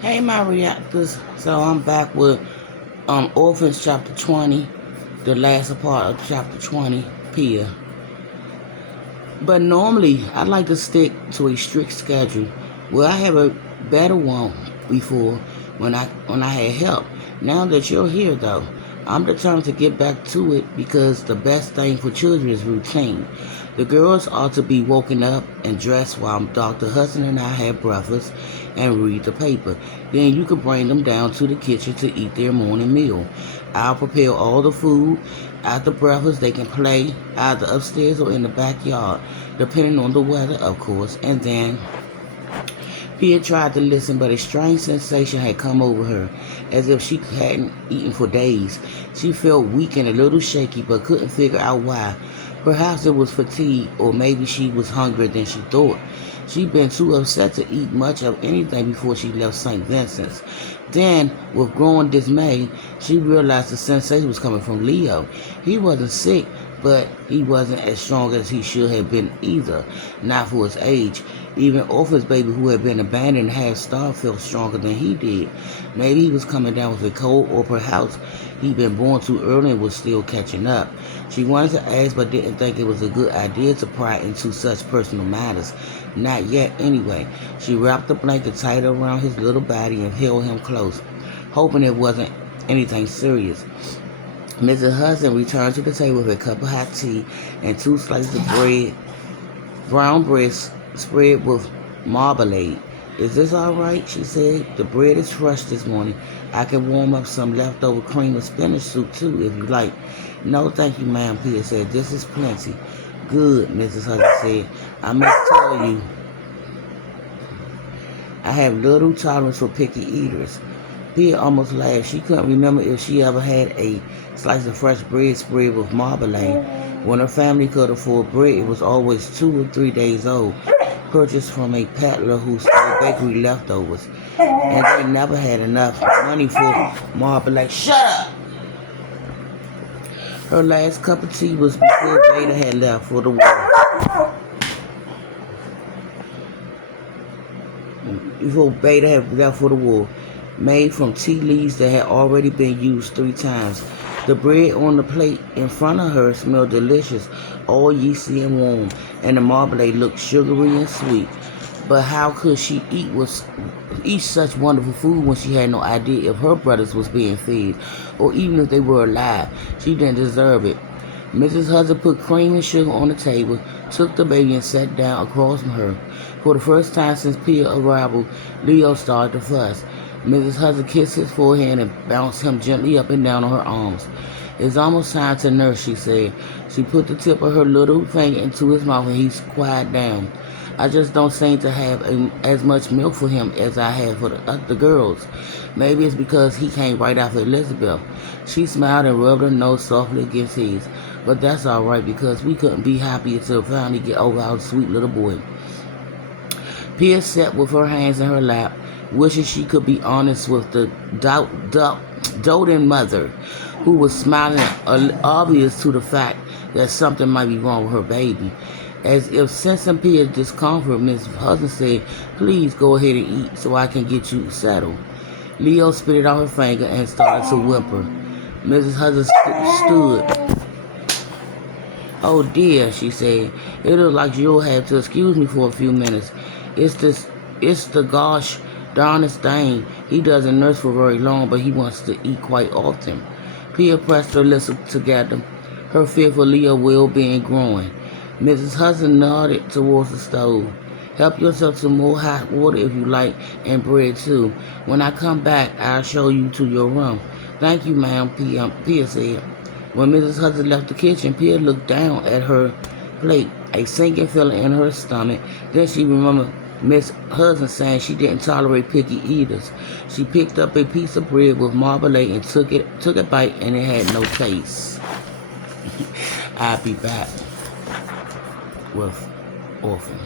Hey, my reactors. So I'm back with Orphan Chapter 20, the last part of Chapter 20, Pia. But normally, I like to stick to a strict schedule. Well, I have a better one before when I had help. Now that you're here, though, I'm determined to get back to it because the best thing for children is routine. The girls ought to be woken up and dressed while Dr. Hudson and I have breakfast and read the paper. Then you can bring them down to the kitchen to eat their morning meal. I'll prepare all the food. After breakfast, they can play either upstairs or in the backyard, depending on the weather, of course. And then Pia tried to listen, but a strange sensation had come over her, as if she hadn't eaten for days. She felt weak and a little shaky, but couldn't figure out why. Perhaps it was fatigue, or maybe she was hungrier than she thought. She'd been too upset to eat much of anything before she left St. Vincent's. Then, with growing dismay, she realized the sensation was coming from Leo. He wasn't sick, but he wasn't as strong as he should have been either, not for his age. Even Orphan's baby, who had been abandoned and half-starved, felt stronger than he did. Maybe he was coming down with a cold, or perhaps he'd been born too early and was still catching up. She wanted to ask, but didn't think it was a good idea to pry into such personal matters. Not yet, anyway. She wrapped the blanket tighter around his little body and held him close, hoping it wasn't anything serious. Mrs. Hudson returned to the table with a cup of hot tea and 2 slices of bread, brown bread spread with marmalade. "Is this all right?" she said. "The bread is fresh this morning. I can warm up some leftover cream of spinach soup, too, if you like." "No, thank you, ma'am," Pia said. "This is plenty." "Good," Mrs. Hudson said. "I must tell you, I have little tolerance for picky eaters." Pia almost laughed. She couldn't remember if she ever had a slice of fresh bread spread with marmalade. When her family could afford bread, it was always 2 or 3 days old, purchased from a peddler who sold bakery leftovers. And they never had enough money for marmalade. Shut up! Her last cup of tea was before Beta had left for the war. Made from tea leaves that had already been used 3 times. The bread on the plate in front of her smelled delicious, all yeasty and warm, and the marmalade looked sugary and sweet. But how could she eat such wonderful food when she had no idea if her brothers was being fed, or even if they were alive? She didn't deserve it. Mrs. Hudson put cream and sugar on the table, took the baby and sat down across from her. For the first time since Pia's arrival, Leo started to fuss. Mrs. Hudson kissed his forehead and bounced him gently up and down on her arms. "It's almost time to nurse," she said. She put the tip of her little finger into his mouth and he quieted down. "I just don't seem to have as much milk for him as I have for the girls. Maybe it's because he came right after Elizabeth." She smiled and rubbed her nose softly against his. "But that's all right because we couldn't be happy to finally get over our sweet little boy." Pia sat with her hands in her lap, wishing she could be honest with the doting mother, who was smiling, oblivious to the fact that something might be wrong with her baby. As if sensing Pia's discomfort, Miss Hudson said, "Please go ahead and eat so I can get you settled." Leo spit out her finger and started to whimper. Mrs. Hudson stood. "Oh dear," she said. "It looks like you'll have to excuse me for a few minutes. It's the gosh darnest thing. He doesn't nurse for very long, but he wants to eat quite often." Pia pressed her lips together, her fear for Leo's well-being growing. Mrs. Hudson nodded towards the stove. "Help yourself to more hot water if you like, and bread too. When I come back, I'll show you to your room." "Thank you, ma'am," Pia said. When Mrs. Hudson left the kitchen, Pia looked down at her plate, a sinking feeling in her stomach. Then she remembered Miss Hudson saying she didn't tolerate picky eaters. She picked up a piece of bread with marmalade and took a bite, and it had no taste. I'll be back with Orphan.